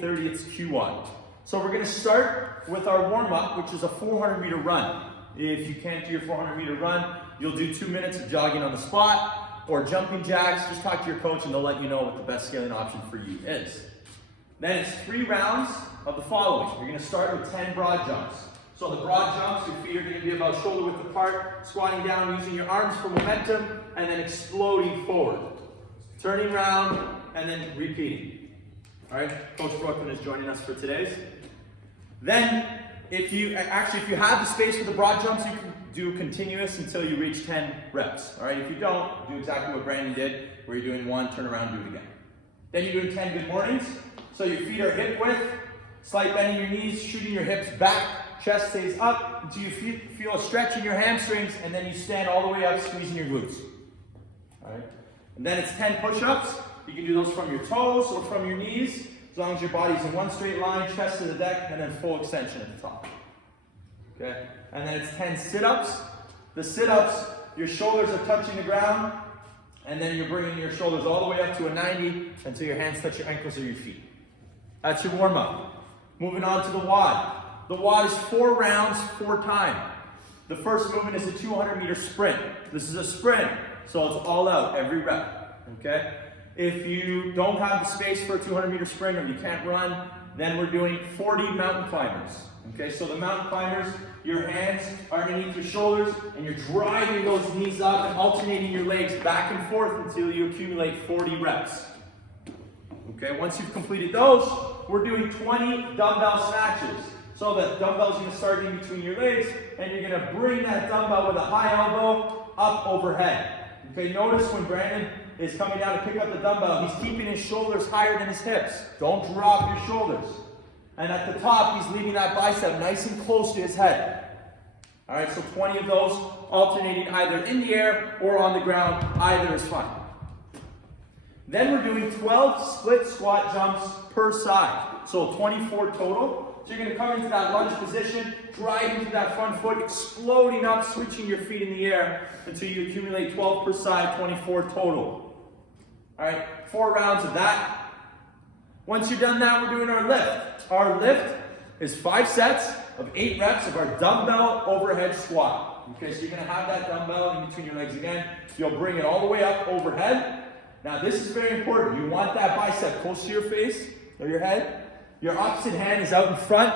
8:30, it's QWOD. So we're gonna start with our warm-up, which is a 400-meter run. If you can't do your 400-meter run, you'll do 2 minutes of jogging on the spot or jumping jacks. Just talk to your coach and they'll let you know what the best scaling option for you is. Then it's 3 rounds of the following. You're gonna start with 10 broad jumps. So the broad jumps, your feet are gonna be about shoulder width apart, squatting down, using your arms for momentum, and then exploding forward. Turning around, and then repeating. All right, Coach Brooklyn is joining us for today's. Then, if you have the space for the broad jumps, you can do continuous until you reach 10 reps. All right, if you don't, do exactly what Brandon did, where you're doing 1, turn around, do it again. Then you're doing 10 good mornings. So your feet are hip width, slight bend in your knees, shooting your hips back, chest stays up until you feel a stretch in your hamstrings, and then you stand all the way up, squeezing your glutes. All right, and then it's 10 push-ups. You can do those from your toes or from your knees, as long as your body's in one straight line, chest to the deck, and then full extension at the top. Okay, and then it's 10 sit-ups. The sit-ups, your shoulders are touching the ground, and then you're bringing your shoulders all the way up to a 90 until your hands touch your ankles or your feet. That's your warm-up. Moving on to the WOD. The WOD is 4 rounds, 4 times. The first movement is a 200-meter sprint. This is a sprint, so it's all out every rep, okay? If you don't have the space for a 200-meter sprint or you can't run, then we're doing 40 mountain climbers, okay? So the mountain climbers, your hands are underneath your shoulders, and you're driving those knees up and alternating your legs back and forth until you accumulate 40 reps. Okay, once you've completed those, we're doing 20 dumbbell snatches. So the dumbbell's gonna start in between your legs, and you're gonna bring that dumbbell with a high elbow up overhead. Okay, notice when Brandon is coming down to pick up the dumbbell, he's keeping his shoulders higher than his hips. Don't drop your shoulders. And at the top, he's leaving that bicep nice and close to his head. All right, so 20 of those alternating either in the air or on the ground, either is fine. Then we're doing 12 split squat jumps per side. So 24 total. So you're gonna come into that lunge position, drive into that front foot, exploding up, switching your feet in the air until you accumulate 12 per side, 24 total. All right, 4 rounds of that. Once you're done that, we're doing our lift. Our lift is 5 sets of 8 reps of our dumbbell overhead squat. Okay, so you're gonna have that dumbbell in between your legs again. You'll bring it all the way up overhead. Now this is very important. You want that bicep close to your face or your head. Your opposite hand is out in front.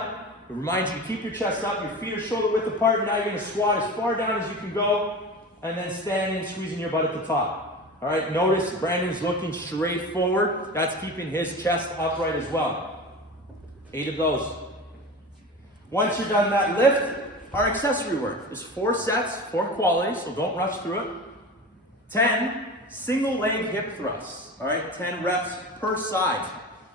It reminds you to keep your chest up. Your feet are shoulder width apart. And now you're going to squat as far down as you can go. And then standing, squeezing your butt at the top. All right, notice Brandon's looking straight forward. That's keeping his chest upright as well. 8 of those. Once you're done that lift, our accessory work is 4 sets, 4 qualities, so don't rush through it. 10 single leg hip thrusts. All right, 10 reps per side.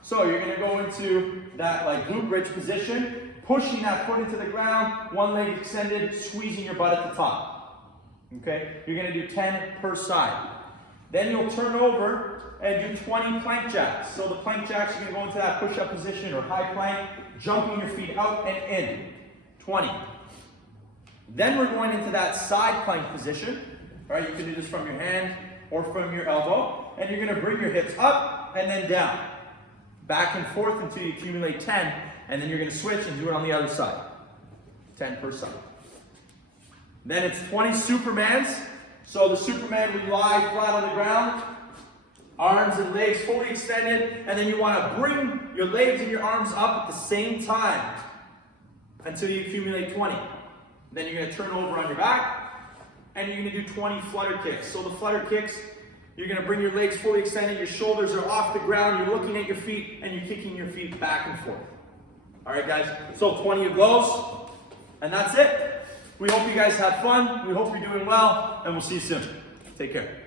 So you're gonna go into that like glute bridge position, pushing that foot into the ground, one leg extended, squeezing your butt at the top. Okay, you're gonna do 10 per side. Then you'll turn over and do 20 plank jacks. So the plank jacks, you're gonna go into that push-up position or high plank, jumping your feet out and in, 20. Then we're going into that side plank position. All right, you can do this from your hand or from your elbow, and you're gonna bring your hips up and then down. Back and forth until you accumulate 10, and then you're gonna switch and do it on the other side. 10 per side. Then it's 20 Supermans. So the Superman, we lie flat on the ground, arms and legs fully extended, and then you wanna bring your legs and your arms up at the same time until you accumulate 20. Then you're gonna turn over on your back, and you're gonna do 20 flutter kicks. So the flutter kicks, you're gonna bring your legs fully extended, your shoulders are off the ground, you're looking at your feet, and you're kicking your feet back and forth. All right, guys, so 20 of those, and that's it. We hope you guys had fun, we hope you're doing well, and we'll see you soon. Take care.